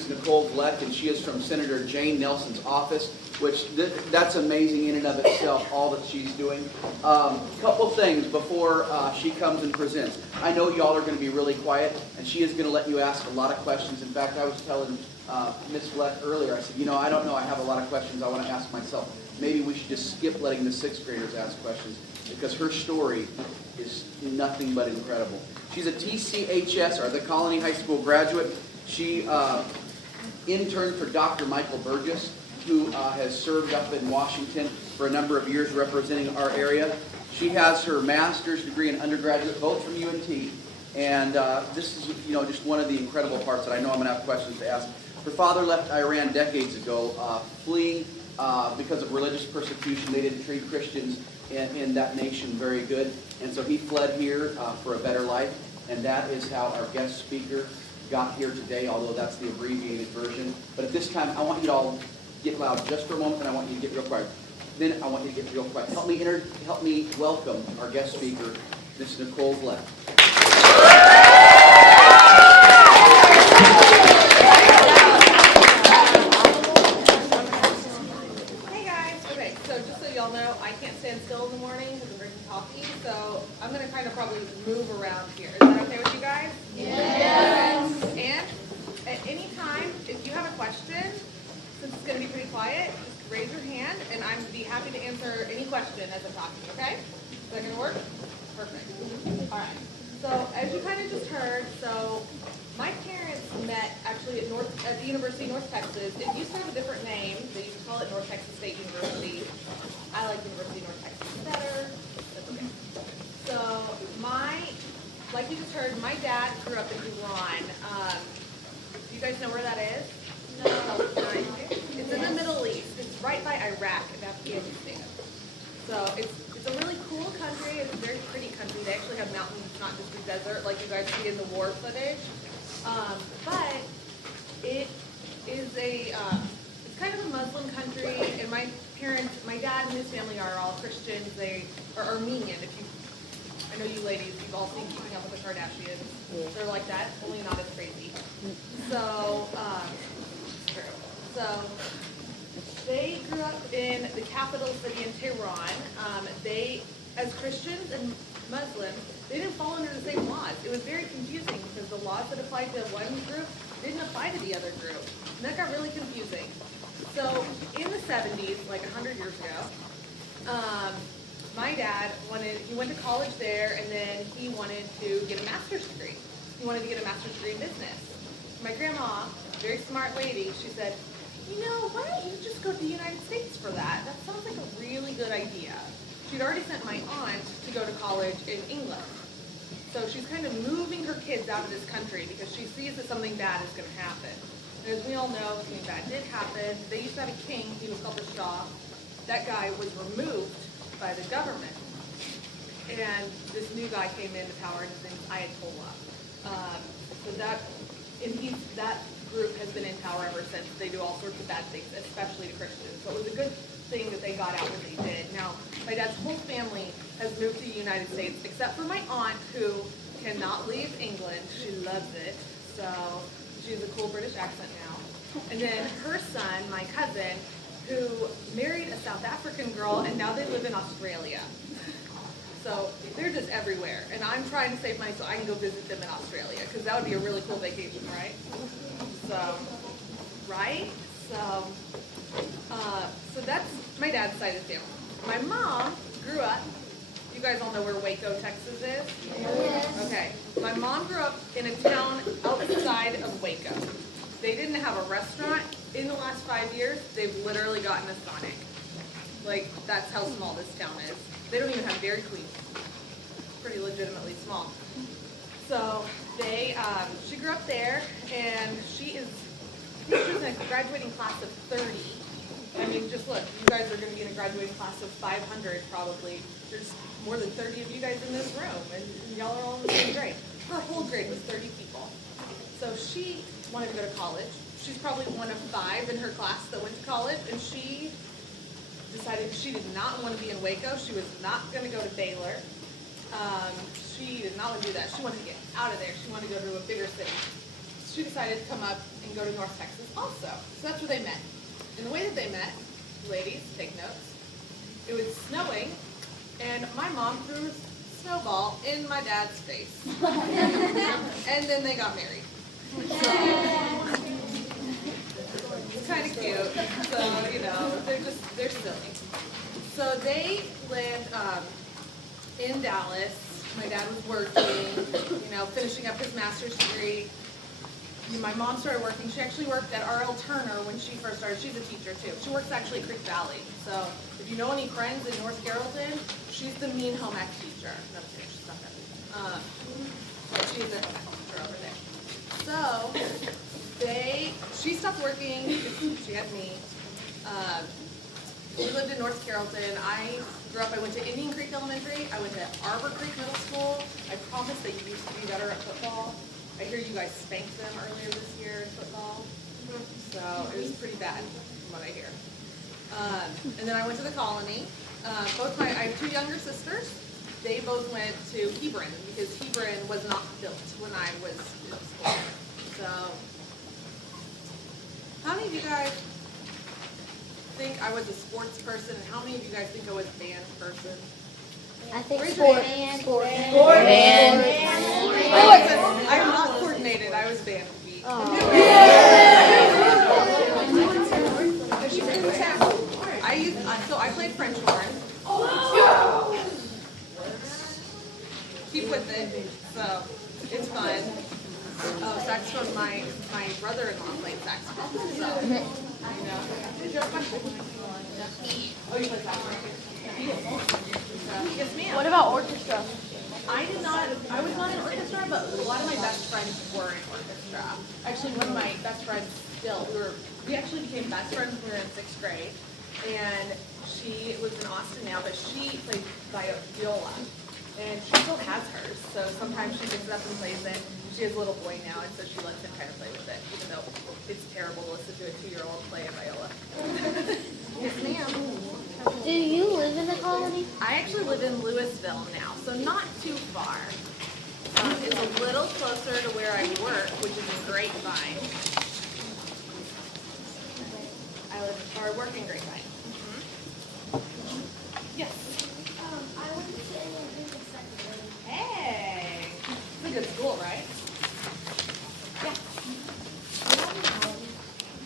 is Nicole Vleck, and she is from Senator Jane Nelson's office, which that's amazing in and of itself, all that she's doing. Couple things before she comes and presents. I know y'all are going to be really quiet, and she is going to let you ask a lot of questions. In fact, I was telling Ms. Vleck earlier, I said, you know, I don't know, I have a lot of questions I want to ask myself. Maybe we should just skip letting the 6th graders ask questions, because her story is nothing but incredible. She's a TCHS, or the Colony High School graduate. She interned for Dr. Michael Burgess, who has served up in Washington for a number of years representing our area. She has her master's degree in undergraduate, both from UNT, and this is, you know, just one of the incredible parts that I know I'm going to have questions to ask. Her father left Iran decades ago, fleeing because of religious persecution. They didn't treat Christians in that nation very good, and so he fled here for a better life, and that is how our guest speaker got here today, although that's the abbreviated version. But at this time, I want you to all get loud just for a moment, and I want you to get real quiet. Then I want you to get real quiet. Help me welcome our guest speaker, Miss Nicole Vleck. Hey guys. Okay, so just so y'all know, I can't stand still in the morning because I'm drinking coffee, so I'm going to kind of probably move around here. Is that okay with you guys? Yes. And at any time, if you have a question, since it's going to be pretty quiet, just raise your hand, and I'm be happy to answer any question as I'm talking, okay? Is that going to work? Perfect. All right. So as you kind of just heard, so my parents met actually at the University of North Texas. It used to have a different name. They used to call it North Texas State University. I like University of North Texas better. That's okay. So like you just heard, my dad grew up in Iran. Do you guys know where that is? No. It's in the Middle East. It's right by Iraq and Afghanistan. So it's a really cool country. It's a very pretty country. They actually have mountains, not just a desert like you guys see in the war footage. But it is it's kind of a Muslim country, and my dad and his family are all Christians. They are Armenian. I know you ladies, you've all seen Keeping Up with the Kardashians. Yeah. They're like that, only not as crazy. So, it's true. So, they grew up in the capital city in Tehran. They, as Christians and Muslims, they didn't fall under the same laws. It was very confusing because the laws that applied to one group didn't apply to the other group. And that got really confusing. So, in the 70s, like 100 years ago, my dad he went to college there, and then he wanted to get a master's degree. He wanted to get a master's degree in business. My grandma, very smart lady, she said, you know, why don't you just go to the United States for that? That sounds like a really good idea. She'd already sent my aunt to go to college in England. So she's kind of moving her kids out of this country because she sees that something bad is going to happen. And as we all know, something bad did happen. They used to have a king, he was called the Shah. That guy was removed by the government. And this new guy came into power, and his name is Ayatollah. That group has been in power ever since. They do all sorts of bad things, especially to Christians. So it was a good thing that they got out when they did. Now, my dad's whole family has moved to the United States, except for my aunt, who cannot leave England. She loves it. So she has a cool British accent now. And then her son, my cousin, who married a South African girl, and now they live in Australia. So they're just everywhere. And I'm trying to save money so I can go visit them in Australia, because that would be a really cool vacation, right? So, right? So that's my dad's side of the family. My mom grew up, you guys all know where Waco, Texas is? Yes. Okay. My mom grew up in a town outside of Waco. They didn't have a restaurant in the last 5 years. They've literally gotten a Sonic. Like, that's how small this town is. They don't even have Dairy Queen. Pretty legitimately small. So she grew up there, and she was in a graduating class of 30. I mean, just look, you guys are going to be in a graduating class of 500 probably. There's more than 30 of you guys in this room, and y'all are all in the same grade. Her whole grade was 30 people. So she wanted to go to college. She's probably one of 5 in her class that went to college, and she decided she did not want to be in Waco. She was not going to go to Baylor. She did not want to do that. She wanted to get out of there. She wanted to go to a bigger city. she decided to come up and go to North Texas also. So that's where they met. And the way that they met, ladies, take notes, it was snowing, and my mom threw a snowball in my dad's face. And then they got married. So, it's kind of cute. So, you know, they're silly. So they lived in Dallas. My dad was working, you know, finishing up his master's degree. My mom started working. She actually worked at R.L. Turner when she first started. She's a teacher too. She works actually at Creek Valley. So if you know any friends in North Carrollton, she's the mean home ec teacher. No, she's not that. But she's a home ec teacher over there. So she stopped working. She had me. We lived in North Carrollton. I grew up, I went to Indian Creek Elementary. I went to Arbor Creek Middle School. I promise they used to be better at football. I hear you guys spanked them earlier this year in football. So it was pretty bad from what I hear. And then I went to the Colony. I have two younger sisters. They both went to Hebron because Hebron was not built when I was in school. So how many of you guys think I was a sports person, and how many of you guys think I was a band person? I think Sport. Band. I'm not coordinated. I was band week. So I played French horn. Keep with it. So it's fun. Oh, saxophone. My brother-in-law played saxophone. So you know. Did you have a question? Oh, you played saxophone. Yes, ma'am. What about orchestra? I was not in orchestra, but a lot of my best friends were in orchestra. Actually, one of my best friends we actually became best friends when we were in 6th grade. And she lives in Austin now, but she plays viola. And she still has hers, so sometimes she picks it up and plays it. She has a little boy now, and so she lets him kind of play with it, even though it's terrible to listen to a 2-year-old play a viola. Yes, ma'am. Do you live in the Colony? I actually live in Louisville now, so not too far. It's a little closer to where I work, which is in Grapevine. I work in Grapevine. Yes. I went to secondary. Hey, it's a good school, right? Yeah.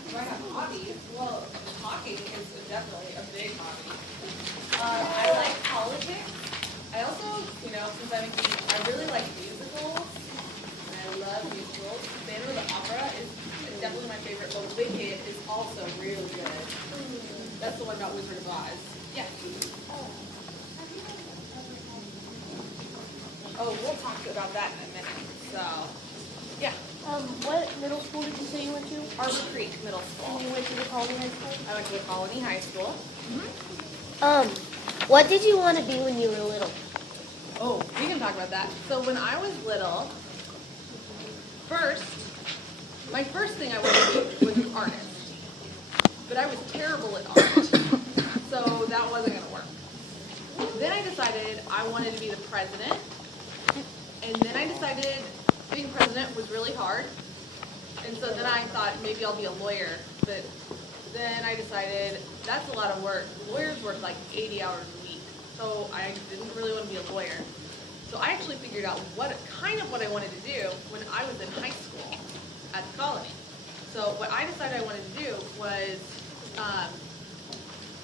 Do I have hobbies? Well, talking is definitely a big hobby. I like politics. I also, since I'm a geek, I really like musicals. And I love musicals. Phantom of the Opera is definitely my favorite, but Wicked is also really good. That's the one about Wizard of Oz. Yeah. Oh, we'll talk about that in a minute. So, yeah. What middle school did you say you went to? Arbor Creek Middle School. And you went to the Colony High School? I went to the Colony High School. What did you want to be when you were little? Oh, we can talk about that. So when I was little, my first thing I wanted to be was an artist. But I was terrible at art. So that wasn't going to work. Then I decided I wanted to be the president. And then I decided being president was really hard. And so then I thought maybe I'll be a lawyer. But then I decided that's a lot of work. Lawyers work like 80 hours a week. So I didn't really want to be a lawyer. So I actually figured out what I wanted to do when I was in high school at the Colony. So what I decided I wanted to do was,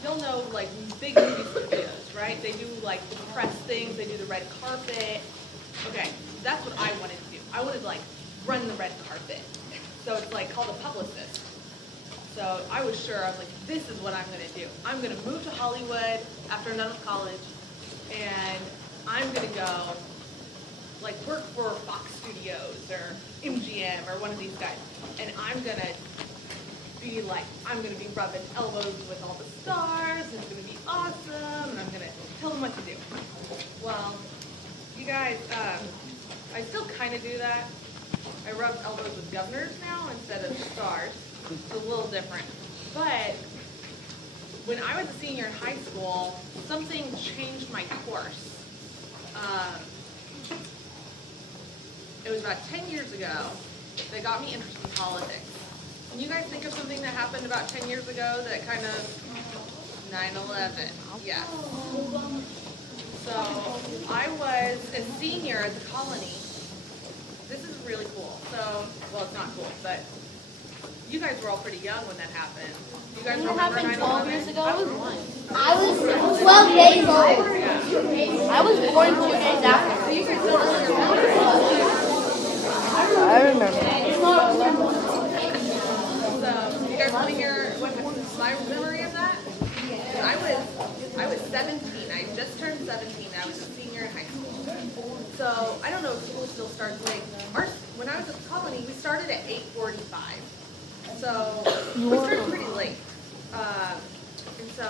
you'll know like big movie studios, right? They do like the press things, they do the red carpet. Okay, that's what I wanted to do. I wanted to like run the red carpet. So it's like called a publicist. So I was sure, I was like, this is what I'm going to do. I'm going to move to Hollywood after I'm done with college, and I'm going to go like work for Fox Studios or MGM or one of these guys. And I'm going to be rubbing elbows with all the stars, and it's going to be awesome, and I'm going to tell them what to do. Well, you guys, I still kind of do that. I rub elbows with governors now instead of stars. It's a little different. But when I was a senior in high school, something changed my course. It was about 10 years ago, that got me interested in politics. Can you guys think of something that happened about 10 years ago that kind of 9/11? Yeah. So I was a senior at the Colony. This is really cool. So, well, it's not cool, but you guys were all pretty young when that happened. You guys It remember happened 12 9/11? years ago. I was 1. I was 12 days old. I was born 2 days after. So you guys don't really remember it. I remember. So, you guys want to hear what my memory of that? I was 17. I just turned 17. I was a senior in high school. So I don't know if school still starts late. When I was at the Colony, we started at 8:45. So we started pretty late. And so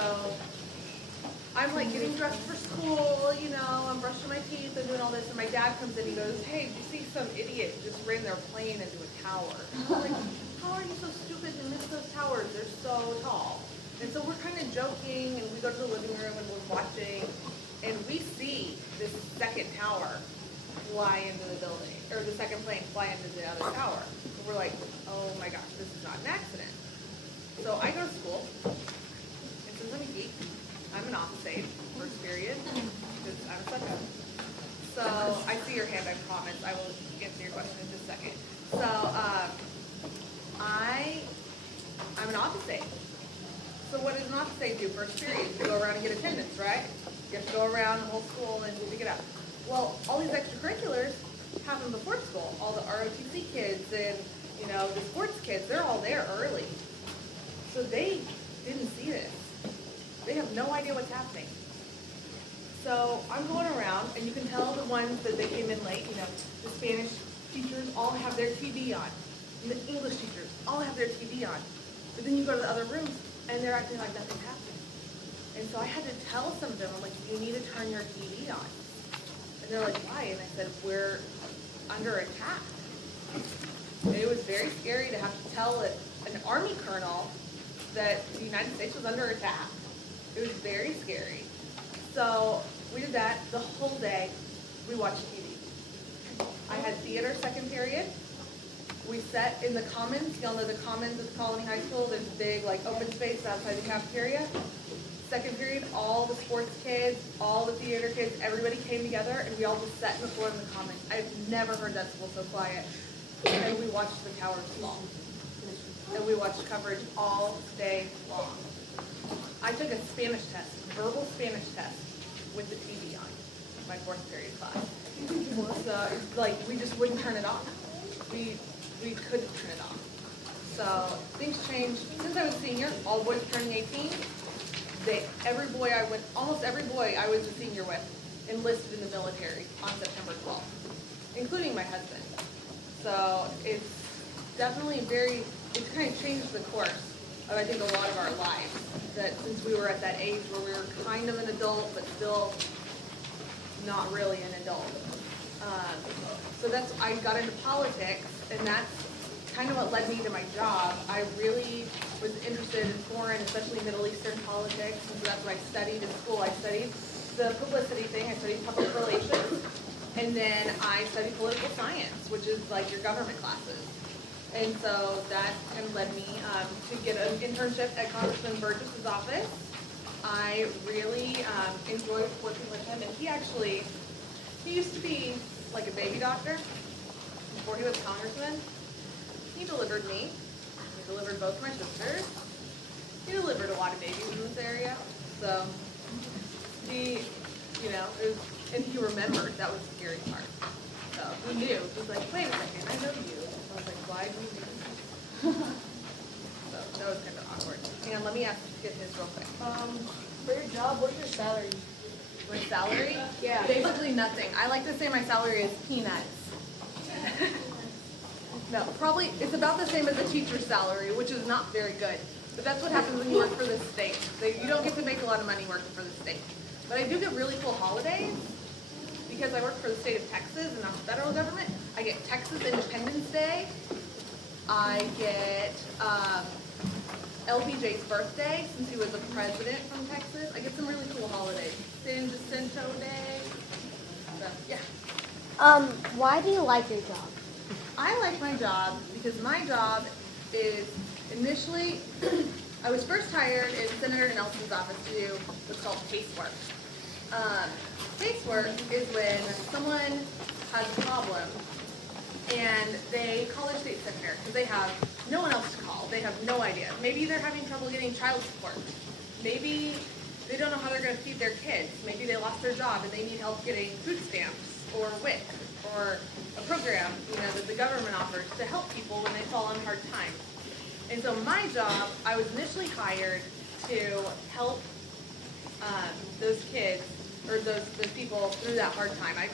I'm like getting dressed for school, you know, I'm brushing my teeth and doing all this, and my dad comes in, he goes, "Hey, did you see some idiot just ran their plane into a tower?" I'm like, "How are you so stupid to miss those towers? They're so tall." And so we're kind of joking, and we go to the living room and we're watching, and we see this second tower fly into the building, or the second plane fly into the other tower. And we're like, "Oh my gosh, this is not an accident." So I go to school, and since I'm a geek, I'm an office aide, first period, because I'm a subject. So I see your hand, I promise. I will answer your question in just a second. So I'm an office aide. So what does an office aide do first period? You go around and get attendance, right? You have to go around the whole school and pick it up. Well, all these extracurriculars happen before school. All the ROTC kids and, you know, the sports kids, they're all there early. So they didn't see this. They have no idea what's happening. So I'm going around, and you can tell the ones that they came in late, you know, the Spanish teachers all have their TV on. And the English teachers all have their TV on. But then you go to the other rooms, and they're acting like nothing's happening. And so I had to tell some of them, I'm like, "You need to turn your TV on." And they're like, "Why?" And I said, "We're under attack." And it was very scary to have to tell an Army colonel that the United States was under attack. It was very scary. So we did that the whole day. We watched TV. I had theater second period. We sat in the commons. Y'all know the commons at the Colony High School. There's a big like open space outside the cafeteria. Second period, all the sports kids, all the theater kids, everybody came together, and we all just sat in the floor in the commons. I've never heard that school so quiet. And we watched the towers fall. And we watched coverage all day long. I took a Spanish test, verbal Spanish test, with the TV on, my fourth period class. So it's like we just wouldn't turn it off. We couldn't turn it off. So things changed. Since I was a senior, all the boys turning 18. Almost every boy I was a senior with enlisted in the military on September 12th, including my husband. So it's definitely it's kind of changed the course of, I think, a lot of our lives. That since we were at that age where we were kind of an adult, but still not really an adult. So I got into politics, and that's kind of what led me to my job. I really was interested in foreign, especially Middle Eastern politics, and so that's what I studied in school. I studied the publicity thing, I studied public relations, and then I studied political science, which is like your government classes. And so that kind of led me to get an internship at Congressman Burgess's office. I really enjoyed working with him, and he used to be like a baby doctor before he was congressman. He delivered me. He delivered both my sisters. He delivered a lot of babies in this area. So he, and he remembered. That was the scary part. So he knew. He was like, "Wait a second, I know you." I was like, "Why do you know me?" So that was kind of awkward. And let me get his real quick. For your job, what's your salary? My salary? Yeah. Basically nothing. I like to say my salary is peanuts. No, probably it's about the same as a teacher's salary, which is not very good. But that's what happens when you work for the state. You don't get to make a lot of money working for the state. But I do get really cool holidays because I work for the state of Texas and not the federal government. I get Texas Independence Day. I get LBJ's birthday, since he was a president from Texas. I get some really cool holidays. San Jacinto Day. So, yeah. Why do you like your job? I like my job because my job is initially, I was first hired in Senator Nelson's office to do what's called casework. Casework is when someone has a problem and they call their state senator because they have no one else to call. They have no idea. Maybe they're having trouble getting child support. Maybe they don't know how they're going to feed their kids. Maybe they lost their job and they need help getting food stamps or WIC or a program, that the government offers to help people when they fall on hard times. And so my job, I was initially hired to help those kids or those people through that hard time. I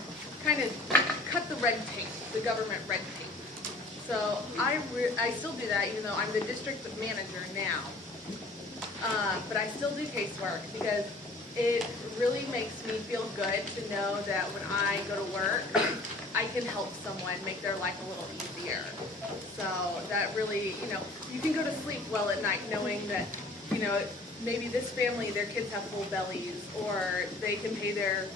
kind of cut the red tape, the government red tape. So I still do that, even though I'm the district manager now. But I still do casework because it really makes me feel good to know that when I go to work, I can help someone make their life a little easier. So that really, you can go to sleep well at night knowing that, maybe this family, their kids have full bellies, or they can pay their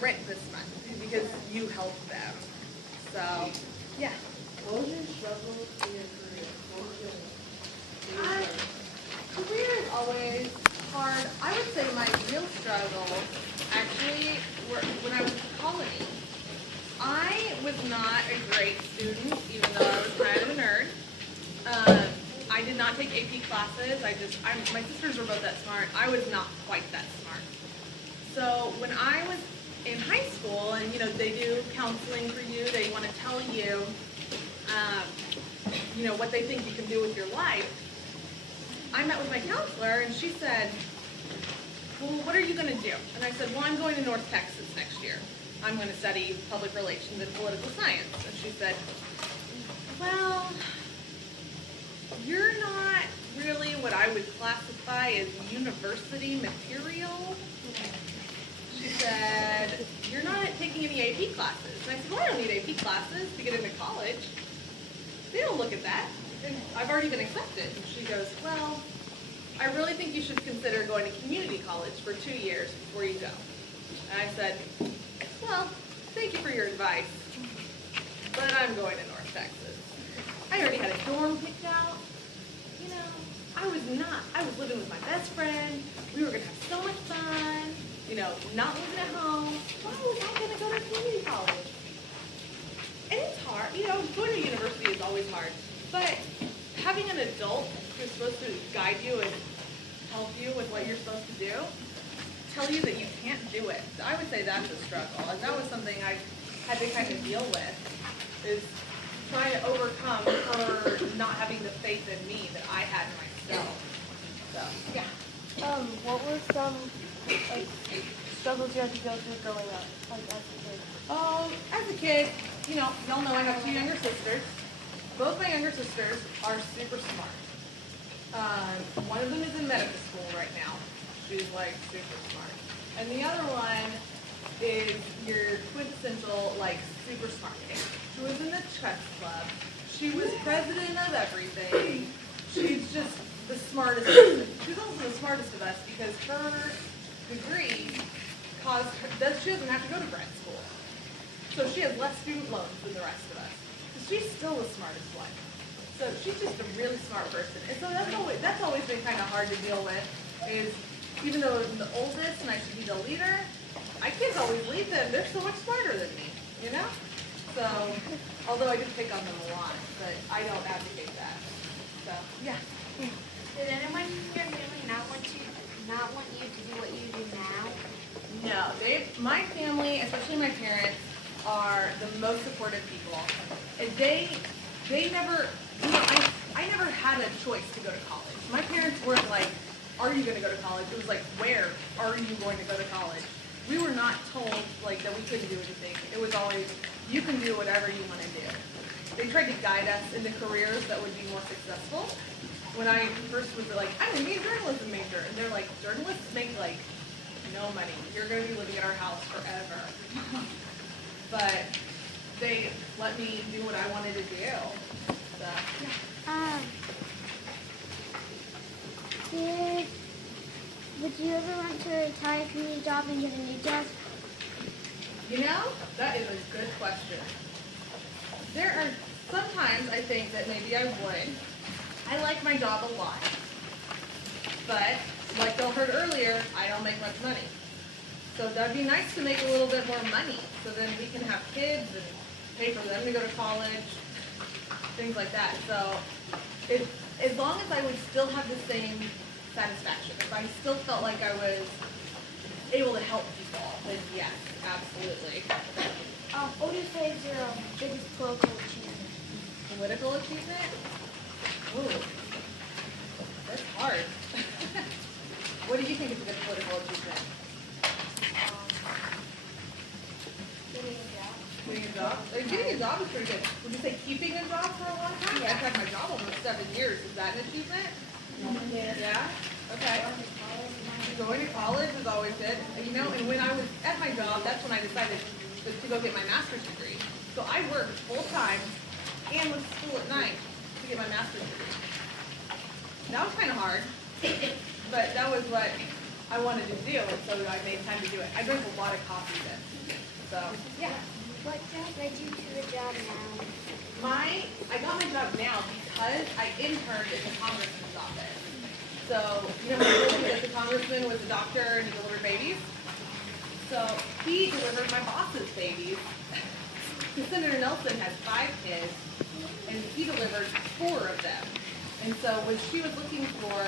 rent this month because you helped them. So, yeah. What was your struggle in your career? What was your Career is always hard. I would say my real struggle actually were when I was in colony. I was not a great student, even though I was kind of a nerd. I did not take AP classes. My sisters were both that smart. I was not quite that smart. So when I was in high school, and they do counseling for you, they want to tell you, what they think you can do with your life. I met with my counselor, and she said, well, what are you going to do? And I said, well, I'm going to North Texas next year. I'm going to study public relations and political science. And she said, well, you're not really what I would classify as university material. She said, you're not taking any AP classes. And I said, well, I don't need AP classes to get into college. They don't look at that. And I've already been accepted. And she goes, well, I really think you should consider going to community college for 2 years before you go. And I said, well, thank you for your advice, but I'm going to North Texas. I already had a dorm picked out. I was living with my best friend. We were going to have so much fun, not living at home. Why was I going to go to community college? And it's hard. Going to university is always hard. But having an adult who's supposed to guide you and help you with what you're supposed to do, tell you that you can't do it. I would say that's a struggle. And that was something I had to kind of deal with, is trying to overcome her not having the faith in me that I had in myself. So, yeah. What were some struggles you had to go through growing up, as a kid? As a kid, y'all know I have 2 younger sisters. Both my younger sisters are super smart. One of them is in medical school right now. She's super smart. And the other one is your quintessential super smart kid. She was in the chess club. She was president of everything. She's just the smartest person. She's also the smartest of us because her degree caused her, she doesn't have to go to grad school. So she has less student loans than the rest of us. She's still the smartest one. So she's just a really smart person. And so that's always been kind of hard to deal with, is even though I'm the oldest and I should be the leader, I can't always lead them. They're so much smarter than me, So, although I do pick on them a lot, but I don't advocate that. So, yeah. Did anyone in your family not want you to do what you do now? No, my family, especially my parents, are the most supportive people. And they never, I never had a choice to go to college. My parents weren't like, are you going to go to college? It was like, where are you going to go to college? We were not told that we couldn't do anything. It was always, you can do whatever you want to do. They tried to guide us into careers that would be more successful. When I first was like, I'm going to be a journalism major. And they're like, journalists make no money. You're going to be living at our house forever. But they let me do what I wanted to do. So, yeah. Would you ever want to retire from your job and get a new job? That is a good question. there are sometimes I think that maybe I would. I like my job a lot. But, like y'all heard earlier, I don't make much money. So that'd be nice to make a little bit more money, so then we can have kids and pay for them to go to college, things like that. So, as long as I would still have the same satisfaction, if I still felt like I was able to help people, then yes, absolutely. What do you say is your biggest political achievement? Political achievement? Ooh, that's hard. What do you think is a good political achievement? Getting a job? Getting a job is pretty good. Would you say keeping a job for a long time? Yeah. I've had my job almost 7 years. Is that an achievement? Yeah? Okay. Going to college is always good. You know, and when I was at my job, that's when I decided to go get my master's degree. So I worked full time and went to school at night to get my master's degree. That was kind of hard, but that was what I wanted to do, and so I made time to do it. I drank a lot of coffee then. So, yeah. What job led you to the job now? I got my job now because I interned in the congressman's office. So, you know, I told you that the congressman was a doctor and he delivered babies? So, he delivered my boss's babies. Senator Nelson has 5 kids, and he delivered 4 of them. And so, when she was looking for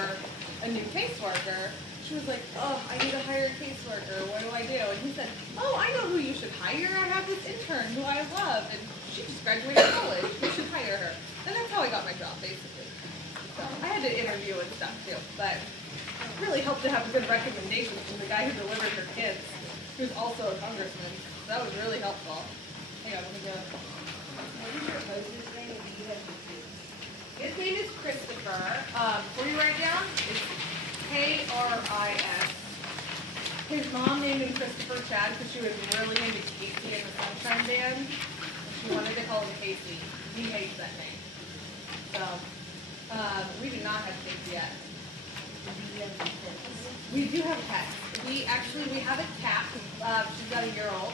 a new caseworker, she was like, oh, I need to hire a caseworker. What do I do? And he said, oh, I know who you should hire. I have this intern who I love, and she just graduated college. You should hire her. And that's how I got my job, basically. So I had to interview and stuff, too. But it really helped to have a good recommendation from the guy who delivered her kids, who's also a congressman. So that was really helpful. Hang on, let me go. His name is Christopher. Before you write it down, it's K-R-I-S. His mom named him Christopher Chad because she was really into Casey and the Sunshine Band. She wanted to call him Casey. He hates that name. So, we do not have kids yet. We do have pets. We have a cat. She's about a year old.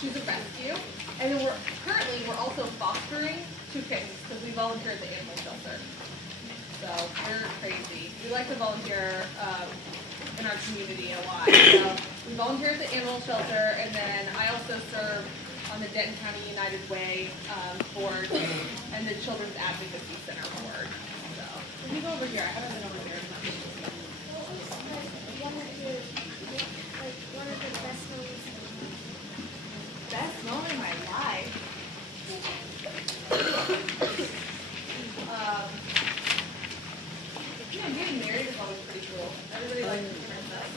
She's a rescue. And then we're also fostering 2 kittens because we volunteer at the animal shelter. So we're crazy. We like to volunteer in our community a lot. So we volunteer at the animal shelter, and then I also serve on the Denton County United Way board and the Children's Advocacy Center board. So let me go over here. I haven't been over here as much. One of the best moments. Best moment in my life. You know, getting married is always pretty cool. Everybody likes the princess.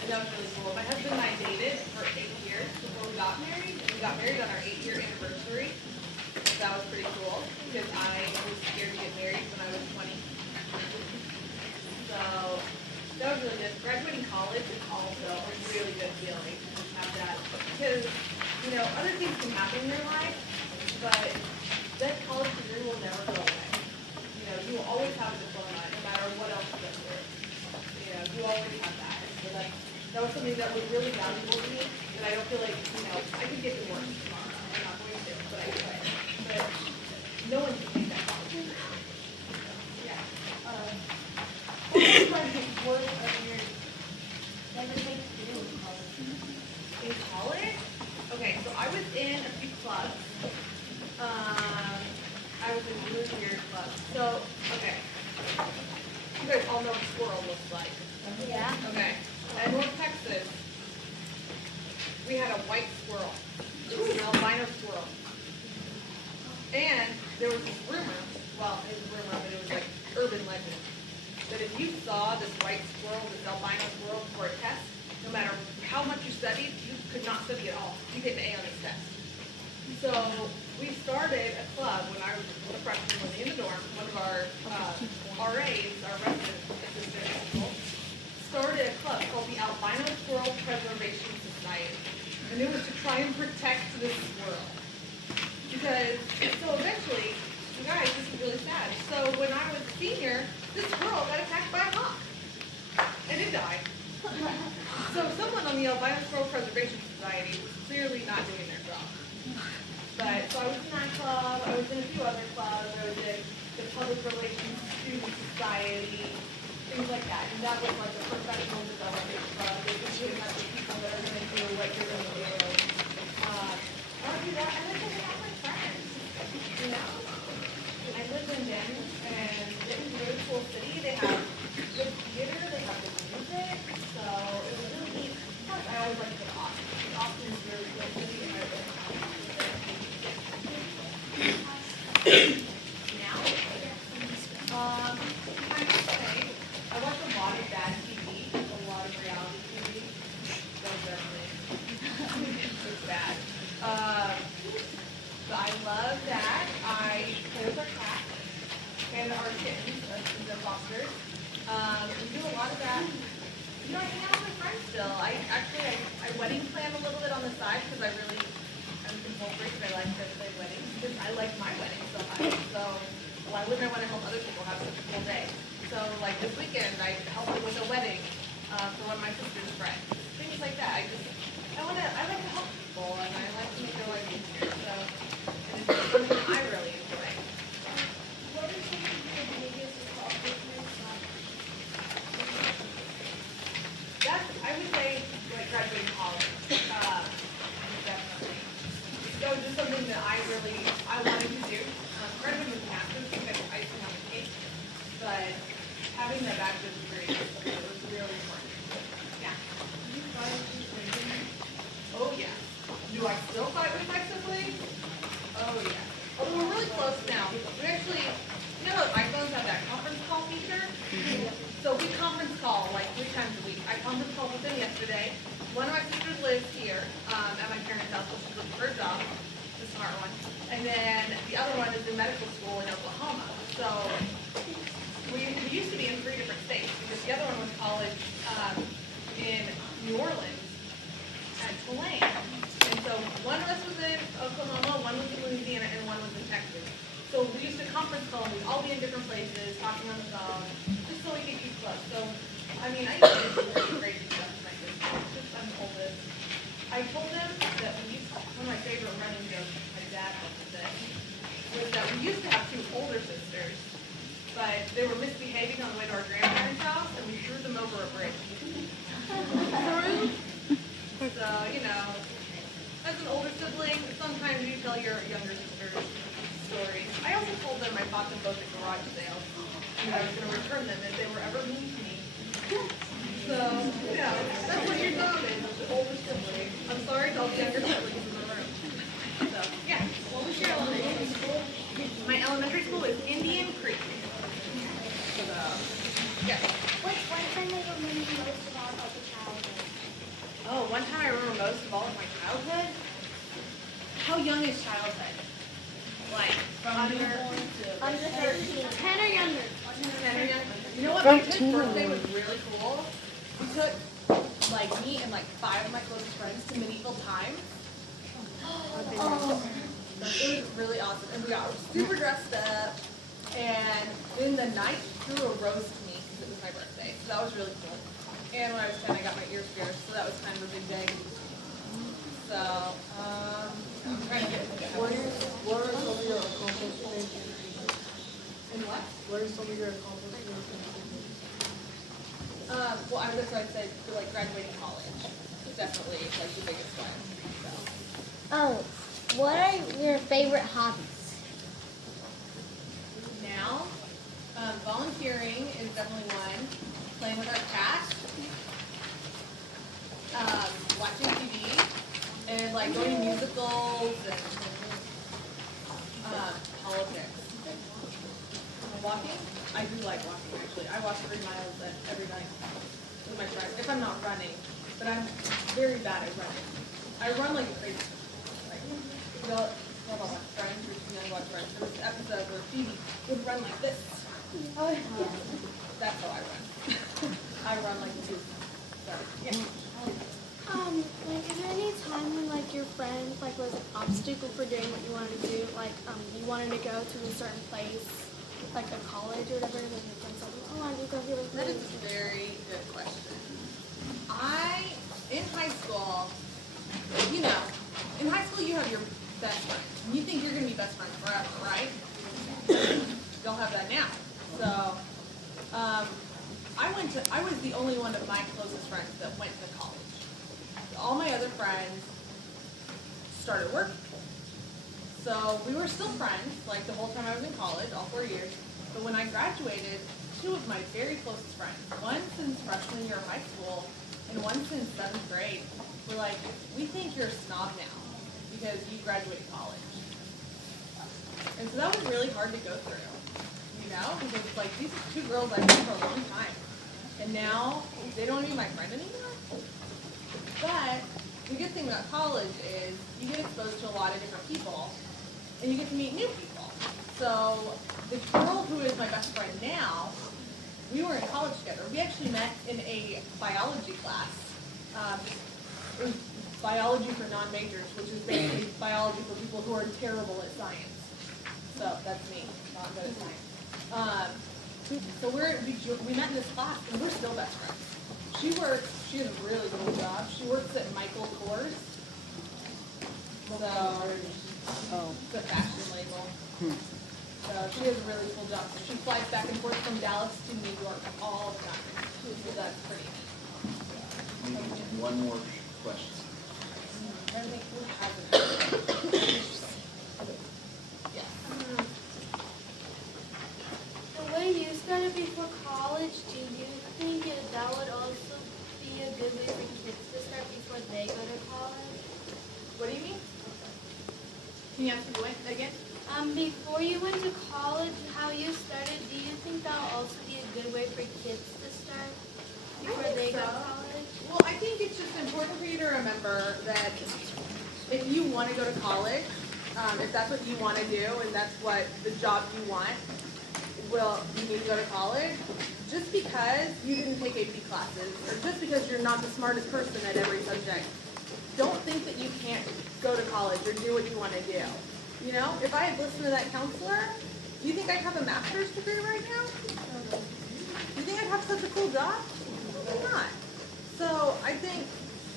And that was really cool. My husband and I dated for 8 years before we got married. And we got married on our 8-year anniversary. That was pretty cool because I was scared to get married when I was 20. So that was really good. Graduating college is also a really good feeling to have that because, you know, other things can happen in your life, but that college degree will never go away. You know, you will always have a diploma no matter what else you go through. You know, you always have that. So that was something that was really valuable to me that I don't feel like, you know, I could get to work tomorrow. I'm not going to, but I could. But no one can take that college degree. Yeah. What are your favorite things to do in college? In college? Okay, so I was in a few clubs. I was in Blue Beard Club. So, okay. You guys all know what a squirrel looks like. Yeah. Okay. In North Texas, we had a white squirrel. It was an albino squirrel. And there was this rumor, well, it was a rumor, but it was like urban legend, that if you saw this white squirrel, this albino squirrel for a test, no matter how much you studied, you could not study at all. You get an A on this test. So we started a club when I was a freshman living in the dorm. One of our RAs, our resident assistant, started a club called the Albino Squirrel Preservation Society. And it was to try and protect this squirrel. Because, so eventually, you guys, this is really sad. So when I was a senior, this squirrel got attacked by a hawk. And it died. So someone on the Albino Squirrel Preservation Society was clearly not doing their job. club, or the public relations student society, things like that. And that was like the professional development club. They just really have the people that are going to do what you're going to do. I want to do that. I like to hang out with my friends. You know, I live in Denton, and Denton's a really cool city. They have good theater, they have good music, so it was really neat. Plus, I always like to go to Austin. Austin is a really cool city, and I live now, I would say I watch a lot of bad TV, a lot of reality TV. Don't judge me. It's bad. So I love that. I play with our cat and our kittens, the fosters. We do a lot of that. You know, I hang out with my friends still. I wedding plan a little bit on the side because I'm a control freak. I like to play weddings because I like my wedding so much. So why wouldn't I want to help other people have such a cool day? So like this weekend, I helped with a wedding for one of my sister's friends. Things like that. I like to help people and I like to make their life easier. So and it's something I really enjoy. What are some of your biggest accomplishments? That's, I would say, like graduating college. Definitely. So just something that I wanted to do. Graduating with a master's, because I used to have a cake, but having that bachelor's degree was something that was really important. Yeah. Do you fight with your siblings? Oh, yeah. Do I still fight with my siblings? Oh, yeah. Although we're really close now. We actually, you know, iPhones have that conference call feature? So we conference call like 3 times a week. I conference called with them yesterday. One of my sisters lives here at my parents' house, so she's looking for a job, the smart one. And then the other one is in medical school in Oklahoma. So we used to be in 3 different states because the other one was college in New Orleans at Tulane. And so one of us was in Oklahoma, one was in Louisiana, and one was in Texas. So we used to conference call, and we'd all be in different places, talking on the phone, just so we could keep close. So, I mean, I used to do some crazy stuff with my sisters. I'm the oldest. I told them that one of my favorite running jokes my dad used to say was that we used to have 2 older sisters, but they were misbehaving on the way to our grandparents' house, and we threw them over a bridge. So, you know, as an older sibling, sometimes you tell your younger sisters stories. I also told them I bought them both at garage sales, and I was going to return them if they were ever mean to me. So, you know, that's what your job is, the older sibling. I'm sorry to all the younger siblings in the room. So, yeah. What was your elementary school? My elementary school is Indian Creek. So, yeah. What's one thing that you remember most about your childhood? Oh, one time I remember most of all of my childhood. How young is childhood? Like from under 13. 10 or younger. 10 or younger. You know what? My kid's birthday was really cool. We took like me and like 5 of my closest friends to medieval times. Oh. It was really awesome, and we got super dressed up. And in the night, threw a rose to me because it was my birthday. So that was really cool. And when I was 10, I got my ears pierced, so that was kind of a big day. So, I'm trying to get What are some of your accomplishments? in what? What are some of your accomplishments? Well, I guess I'd say like graduating college is definitely like the biggest one. So. Oh, what are your favorite hobbies? Now, volunteering is definitely one. Playing with our cat. Watching TV. And like going to musicals and politics. Walking? I do like walking actually. I walk 3 miles every night with my friends. If I'm not running. But I'm very bad at running. I run like a crazy person. Like, y'all watch Friends, or you know, watch Friends. There was an episode where Phoebe would run like this. Oh, yeah. That's how I run. I run like a two. So, yeah. Like, is there any time when, like, your friend, like, was an obstacle for doing what you wanted to do? Like, you wanted to go to a certain place, like a college or whatever, and then your friend said, oh, I want to go here with That me. is a very good question. In high school, you know, in high school you have your best friend. You think you're going to be best friends forever, right? y'all have that now. So, I was the only one of my closest friends that went to college. All my other friends started working. So we were still friends, like the whole time I was in college, all 4 years. But when I graduated, two of my very closest friends, one since freshman year of high school and one since 7th grade, were like, we think you're a snob now because you graduated college. And so that was really hard to go through, you know, because like these are two girls I've known for a long time. And now they don't want to be my friend anymore. But the good thing about college is you get exposed to a lot of different people and you get to meet new people. So the girl who is my best friend now, we were in college together. We actually met in a biology class. It was biology for non-majors, which is basically biology for people who are terrible at science. So that's me, not good at science. So we met in this class and we're still best friends. She has a really cool job. She works at Michael Kors. So it's a fashion label. So she has a really cool job. So she flies back and forth from Dallas to New York all the time. So that's pretty neat. One more question. I think who hasn't. Yeah. The way you started before college, do you think that would also be a good way for kids to start before they go to college? What do you mean? Can you ask me again? Before you went to college, how you started, do you think that will also be a good way for kids to start before they go to college? Well, I think it's just important for you to remember that if you want to go to college, if that's what you want to do and that's what the job you want, well, you need to go to college. Just because you didn't take AP classes or just because you're not the smartest person at every subject, don't think that you can't go to college or do what you want to do. You know, if I had listened to that counselor, do you think I'd have a master's degree right now? Do you think I'd have such a cool job? Probably not. So I think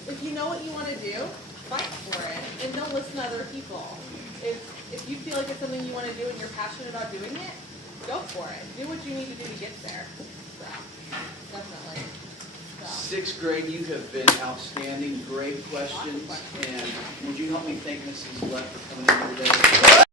if you know what you want to do, fight for it and don't listen to other people. If you feel like it's something you want to do and you're passionate about doing it, go for it. Do what you need to do to get there. So, definitely. So. 6th grade, you have been outstanding. Great questions. And would you help me thank Mrs. Vleck for coming in here today?